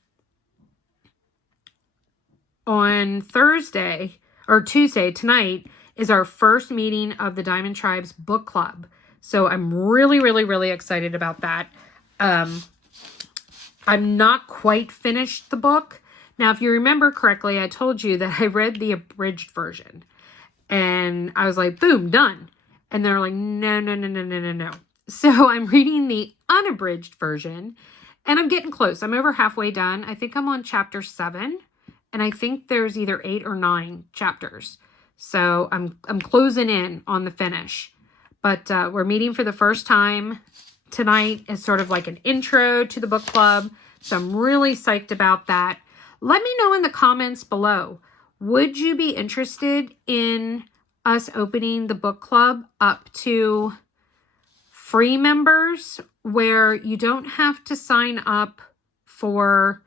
Thursday or Tuesday tonight is our first meeting of the Diamond Tribe's book club. So I'm really excited about that. I'm not quite finished the book. Now, if you remember correctly, I told you that I read the abridged version and I was like, boom, done. And they're like, no. So I'm reading the unabridged version and I'm getting close. I'm over halfway done. I think I'm on chapter 7. And I think there's either 8 or 9 chapters. So I'm closing in on the finish. But we're meeting for the first time tonight as sort of like an intro to the book club. So I'm really psyched about that. Let me know in the comments below. Would you be interested in us opening the book club up to free members where you don't have to sign up for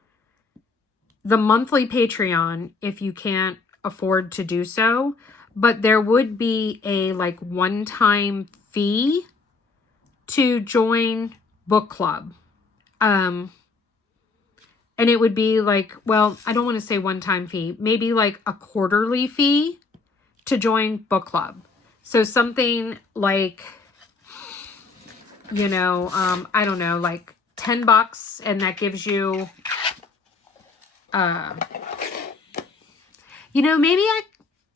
the monthly Patreon if you can't afford to do so, but there would be a like one-time fee to join book club. And it would be like, well, I don't want to say one-time fee, maybe like a quarterly fee to join book club. So something like, you know, I don't know, like $10, and that gives you you know, maybe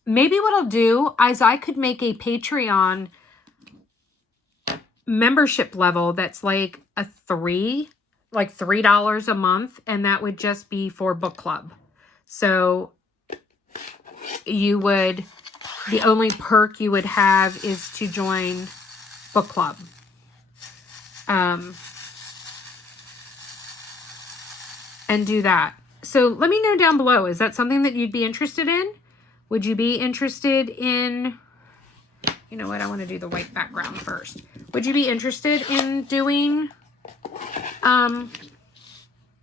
what I'll do is I could make a Patreon membership level that's like $3 a month, and that would just be for book club. So you would, the only perk you would have is to join book club. And do that. So let me know down below. Is that something that you'd be interested in? Would you be interested in, you know what, I want to do the white background first. Would you be interested in doing,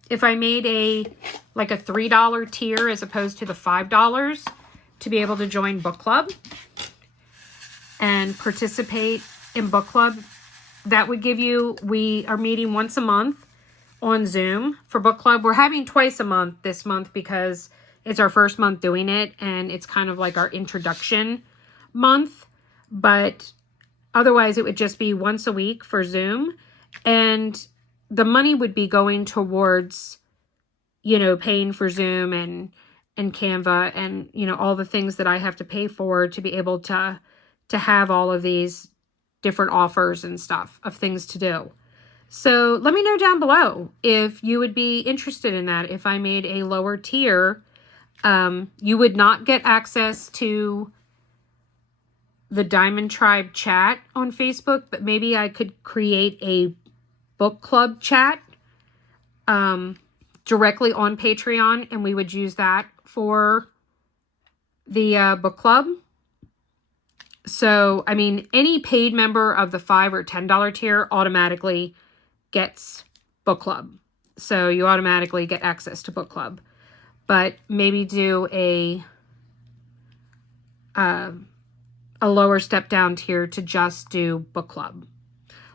if I made like a $3 tier as opposed to the $5 to be able to join book club and participate in book club? That would give you, we are meeting once a month on Zoom for book club. We're having twice a month this month because it's our first month doing it and it's kind of like our introduction month, but otherwise it would just be once a week for Zoom, and the money would be going towards, you know, paying for Zoom and Canva and, you know, all the things that I have to pay for to be able to have all of these different offers and stuff of things to do. So let me know down below if you would be interested in that. If I made a lower tier You would not get access to the Diamond Tribe chat on Facebook, but maybe I could create a book club chat directly on Patreon, and we would use that for the book club. So, I mean, any paid member of the $5 or $10 tier automatically gets book club. So you automatically get access to book club. But maybe do a lower step down tier to just do book club.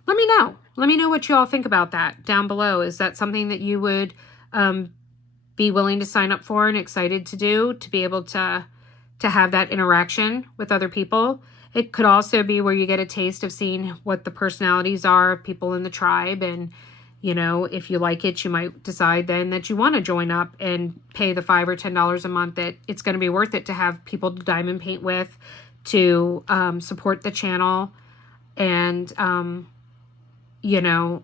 Let me know. Let me know what you all think about that down below. Is that something that you would be willing to sign up for and excited to do, to be able to have that interaction with other people? It could also be where you get a taste of seeing what the personalities are of people in the tribe. And, you know, if you like it, you might decide then that you want to join up and pay the $5 or $10 a month, that it's going to be worth it to have people to diamond paint with, to support the channel, and, you know,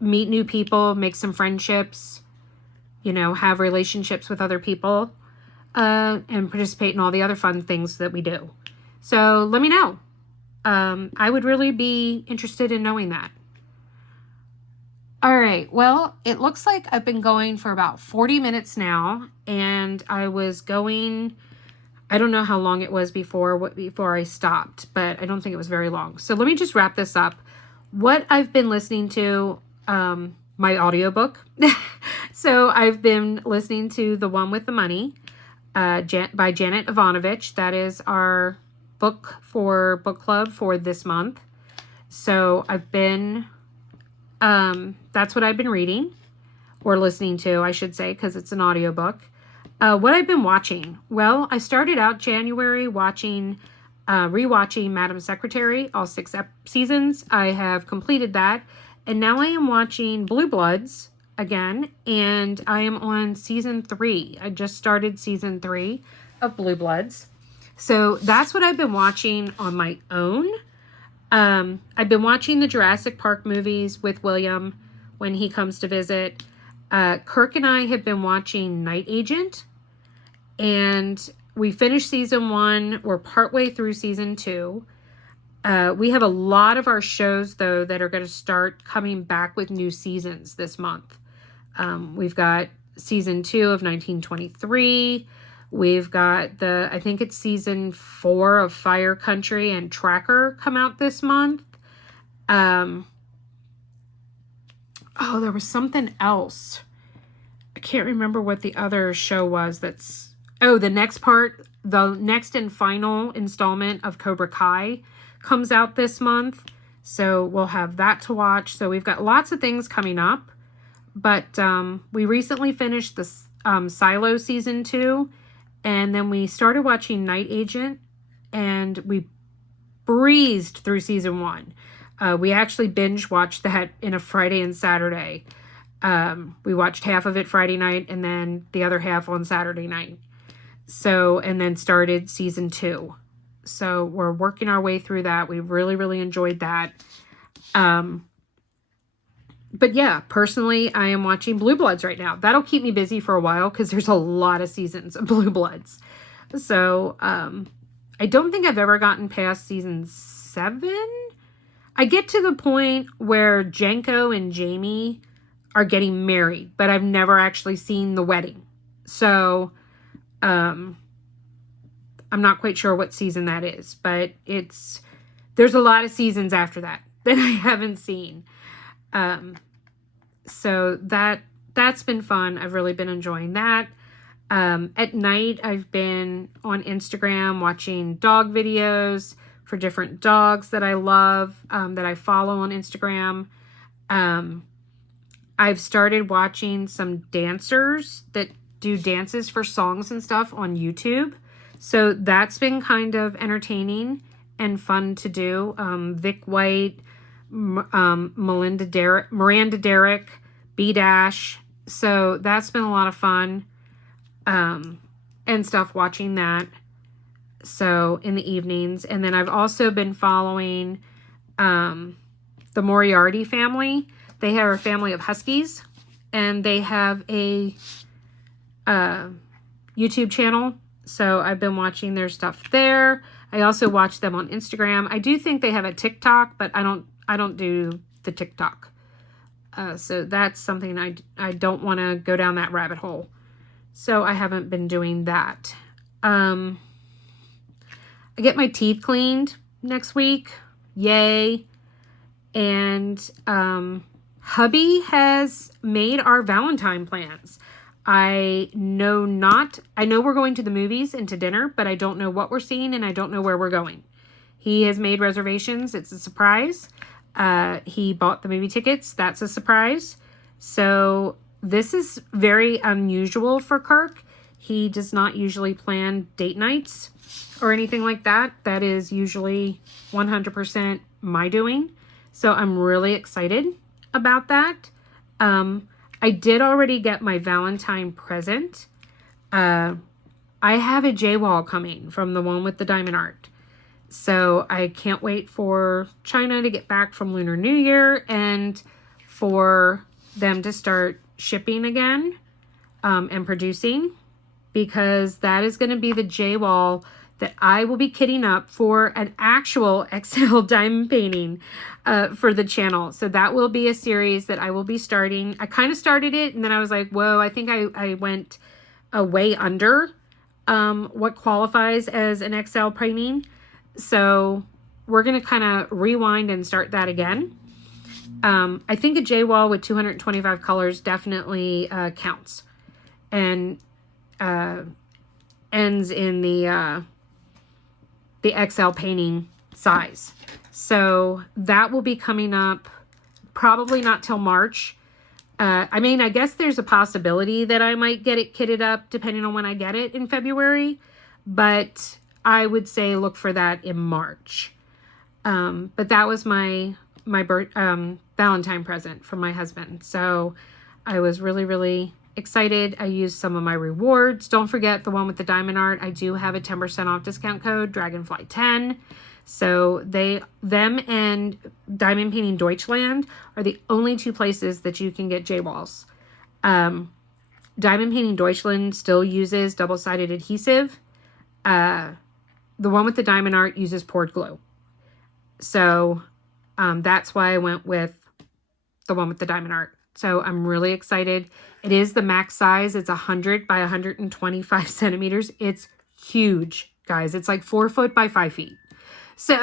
meet new people, make some friendships, you know, have relationships with other people, and participate in all the other fun things that we do. So let me know. I would really be interested in knowing that. All right. Well, it looks like I've been going for about 40 minutes now, and I was going, I don't know how long it was before I stopped, but I don't think it was very long. So let me just wrap this up. What I've been listening to, my audiobook. So I've been listening to The One with the Money, by Janet Ivanovich. That is our book for book club for this month. So I've been, that's what I've been reading, or listening to, I should say, because it's an audiobook. What I've been watching. Well, I started out January rewatching Madam Secretary, all 6 seasons. I have completed that. And now I am watching Blue Bloods again, and I am on season 3. I just started season 3 of Blue Bloods. So that's what I've been watching on my own. I've been watching the Jurassic Park movies with William when he comes to visit. Kirk and I have been watching Night Agent, and we finished season 1. We're partway through season 2. We have a lot of our shows, though, that are going to start coming back with new seasons this month. We've got season 2 of 1923. We've got I think it's season 4 of Fire Country and Tracker come out this month. Oh, there was something else. I can't remember what the other show was. The next and final installment of Cobra Kai comes out this month. So we'll have that to watch. So we've got lots of things coming up. But we recently finished the Silo season 2. And then we started watching Night Agent, and we breezed through season 1. We actually binge watched that in a Friday and Saturday. We watched half of it Friday night and then the other half on Saturday night. So, and then started season 2. So we're working our way through that. We really, really enjoyed that. But yeah, personally, I am watching Blue Bloods right now. That'll keep me busy for a while because there's a lot of seasons of Blue Bloods. So, I don't think I've ever gotten past season 7. I get to the point where Jenko and Jamie are getting married, but I've never actually seen the wedding. So, I'm not quite sure what season that is, but there's a lot of seasons after that I haven't seen. So that's been fun. I've really been enjoying that. At night, I've been on Instagram watching dog videos for different dogs that I love, that I follow on Instagram. I've started watching some dancers that do dances for songs and stuff on YouTube. So that's been kind of entertaining and fun to do. Vic White, Miranda Derrick, B-Dash. So that's been a lot of fun, and stuff, watching that. So in the evenings. And then I've also been following, the Moriarty family. They are a family of Huskies, and they have a, YouTube channel. So I've been watching their stuff there. I also watch them on Instagram. I do think they have a TikTok, but I don't do the TikTok. So that's something I don't want to go down that rabbit hole. So I haven't been doing that. I get my teeth cleaned next week. Yay. And hubby has made our Valentine plans. I know we're going to the movies and to dinner, but I don't know what we're seeing and I don't know where we're going. He has made reservations. It's a surprise. He bought the movie tickets. That's a surprise. So this is very unusual for Kirk. He does not usually plan date nights or anything like that. That is usually 100% my doing. So I'm really excited about that. I did already get my Valentine present. I have a J-wall coming from the one with the diamond art. So I can't wait for China to get back from Lunar New Year and for them to start shipping again and producing, because that is going to be the J-wall that I will be kitting up for an actual XL diamond painting for the channel. So that will be a series that I will be starting. I kind of started it and then I was like, whoa, I think I went way under what qualifies as an XL painting. So we're going to kind of rewind and start that again. I think a J-wall with 225 colors definitely counts and ends in the XL painting size. So that will be coming up probably not till March. I mean, I guess there's a possibility that I might get it kitted up depending on when I get it in February, but I would say look for that in March. But that was my Valentine present from my husband. So I was really, really excited. I used some of my rewards. Don't forget the one with the diamond art. I do have a 10% off discount code, Dragonfly10. So them and Diamond Painting Deutschland are the only two places that you can get J-walls. Diamond Painting Deutschland still uses double-sided adhesive. The one with the diamond art uses poured glue. So that's why I went with the one with the diamond art. So I'm really excited. It is the max size. It's 100 by 125 centimeters. It's huge, guys. It's like 4 foot by 5 feet. So,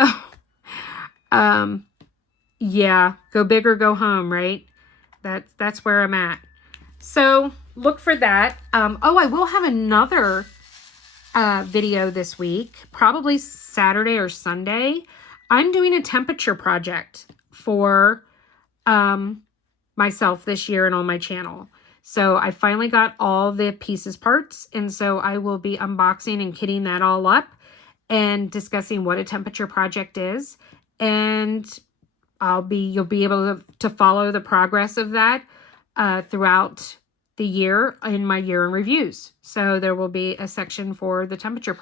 yeah, go big or go home, right? That's where I'm at. So look for that. Oh, I will have another video this week, probably Saturday or Sunday. I'm doing a temperature project for myself this year and on my channel. So I finally got all the pieces parts, and so I will be unboxing and kitting that all up and discussing what a temperature project is, and you'll be able to follow the progress of that throughout the year in my year in reviews. So there will be a section for the temperature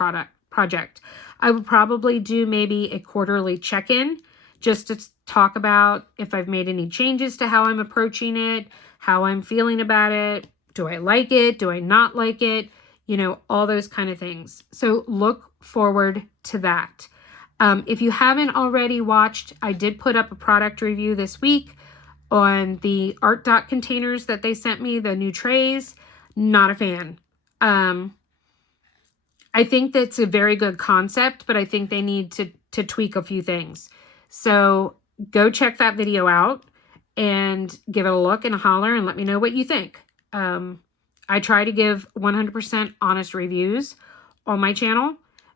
project. I would probably do maybe a quarterly check-in just to talk about if I've made any changes to how I'm approaching it, how I'm feeling about it. Do I like it? Do I not like it? You know, all those kind of things. So look forward to that. If you haven't already watched, I did put up a product review this week on the ARTDOT containers that they sent me, the new trays. Not a fan. I think that's a very good concept, but I think they need to tweak a few things. So go check that video out and give it a look and a holler and let me know what you think. I try to give 100% honest reviews on my channel.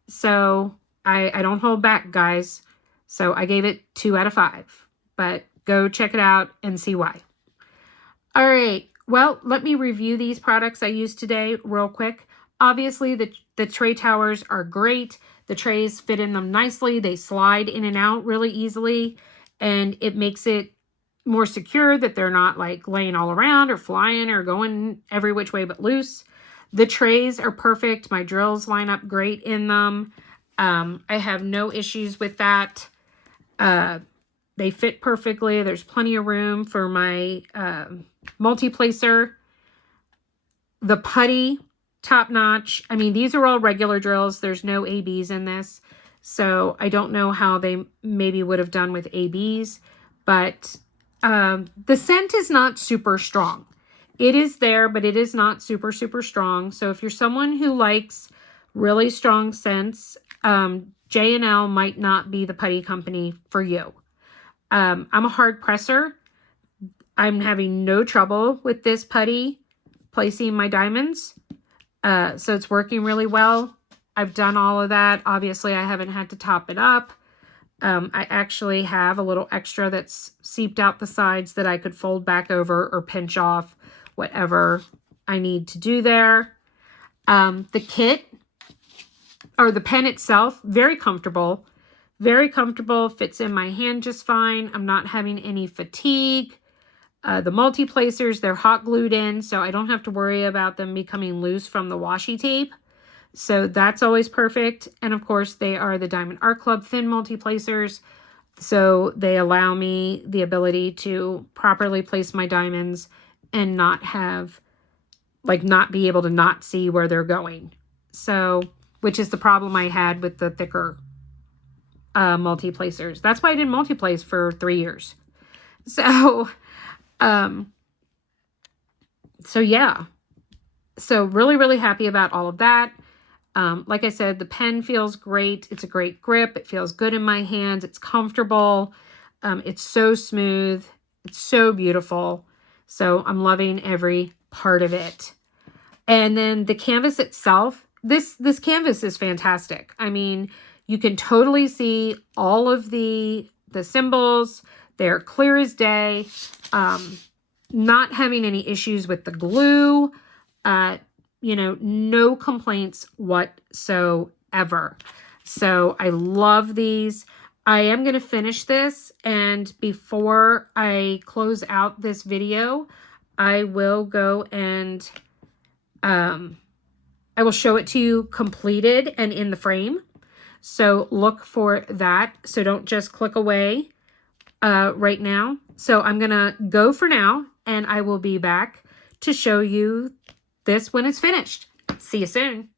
So I don't hold back, guys. So I gave it 2 out of 5, but go check it out and see why. All right. Well, let me review these products I used today real quick. Obviously, the tray towers are great. The trays fit in them nicely. They slide in and out really easily, and it makes it more secure that they're not like laying all around or flying or going every which way but loose. The trays are perfect. My drills line up great in them. I have no issues with that. They fit perfectly. There's plenty of room for my multi-placer. The putty top notch. I mean, these are all regular drills. There's no ABs in this. So I don't know how they maybe would have done with ABs, but the scent is not super strong. It is there, but it is not super, super strong. So if you're someone who likes really strong scents, J&L might not be the putty company for you. I'm a hard presser. I'm having no trouble with this putty placing my diamonds. So it's working really well. I've done all of that. Obviously, I haven't had to top it up. I actually have a little extra that's seeped out the sides that I could fold back over or pinch off, whatever I need to do there. The kit, or the pen itself, very comfortable. Very comfortable, fits in my hand just fine. I'm not having any fatigue. The multi-placers, they're hot glued in, so I don't have to worry about them becoming loose from the washi tape. So that's always perfect. And of course, they are the Diamond Art Club thin multi-placers. So they allow me the ability to properly place my diamonds and not have, like, not be able to not see where they're going. So, which is the problem I had with the thicker multi-placers. That's why I didn't multi-place for 3 years. So, yeah. So really, really happy about all of that. Like I said, the pen feels great. It's a great grip. It feels good in my hands. It's comfortable. It's so smooth. It's so beautiful. So I'm loving every part of it. And then the canvas itself, this canvas is fantastic. I mean, you can totally see all of the symbols. They're clear as day. Not having any issues with the glue. You know, no complaints whatsoever. So I love these. I am going to finish this, and before I close out this video, I will go and I will show it to you completed and in the frame. So look for that. So don't just click away right now. So I'm going to go for now, and I will be back to show you this when it's finished. See you soon.